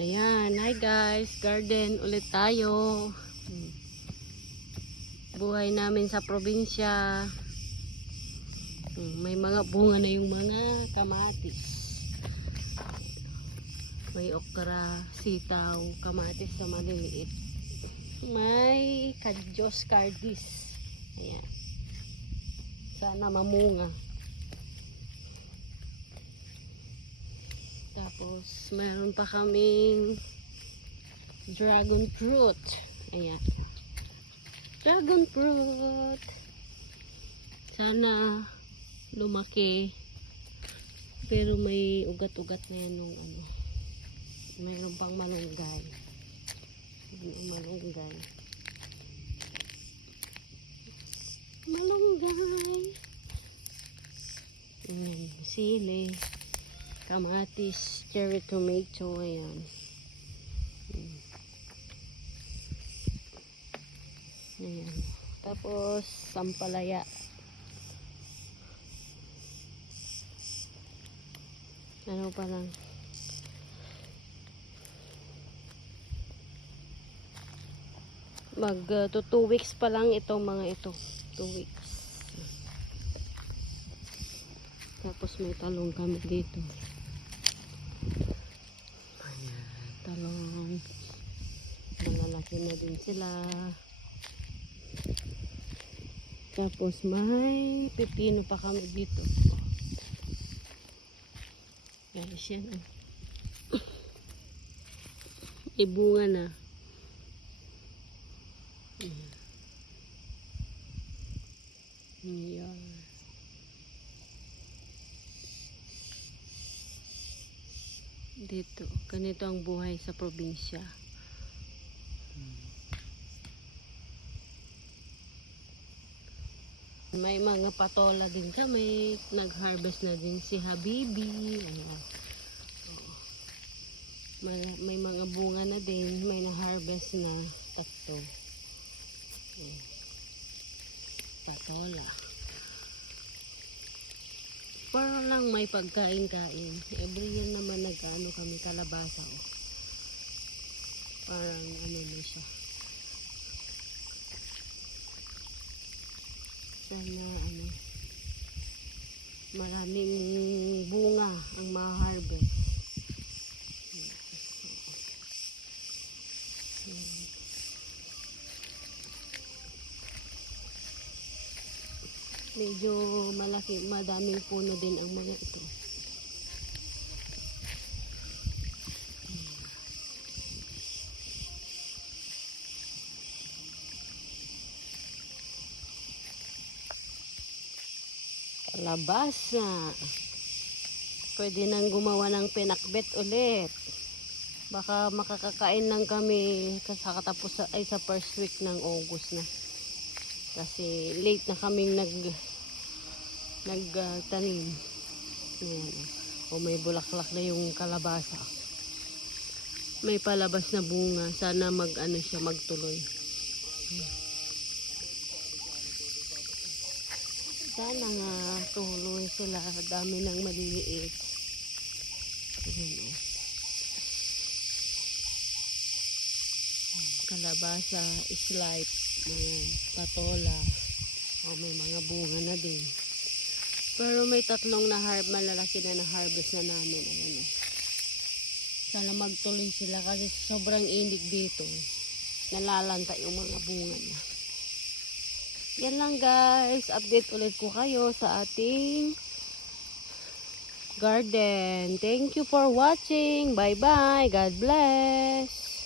Ayan, hi guys, garden ulit tayo. Buhay namin sa probinsya. May mga bunga na yung mga kamatis. May okra, sitaw, kamatis na maliliit. May kadyos cardis. Ayan. Sana mamunga. Tapos, meron pa kaming dragon fruit. Ayan. Dragon fruit. Sana lumaki. Pero may ugat-ugat na yan nung ano. Mayroon pang malunggay. Malunggay. Malunggay. Ayan. Sili. Kamatis, cherry tomato, ayan. Ayan. Tapos, sampalaya. Ano pa lang. To 2 weeks pa lang itong mga ito. 2 weeks. Tapos may talong kami dito. Talong, malalaki na din sila. Tapos may pipino pa kami dito. Guys, yan. Ibunga na. Yan. Dito, ganito ang buhay sa probinsya. May mga patola din kami. Nag-harvest na din si Habibi. Ayan. May mga bunga na din. May na-harvest na 3. Ayan. Patola. Para lang may pagkain-kain. Every year naman nag-ano kami kalabasa. Parang ano na siya. Sana ano, maraming bunga ang ma-harvest. Medyo malaki, madaming puno din ang mga ito. Kalabasa. Pwede nang gumawa ng pinakbet ulit. Baka makakakain lang kami sa katapos ay sa first week ng August na. Kasi late na kaming nagtanim. O may bulaklak na yung kalabasa. May palabas na bunga. Sana mag-ano siya, magtuloy. Sana nga tuloy sila. Dami ng maliliit. Kalabasa is life. Patola. O may mga bunga na din. Pero may 3 malalaki na na-harvest na namin. Ayan. Sana magtuloy sila kasi sobrang init dito. Nalalanta yung mga bunga niya. Yan lang guys. Update ulit ko kayo sa ating garden. Thank you for watching. Bye bye. God bless.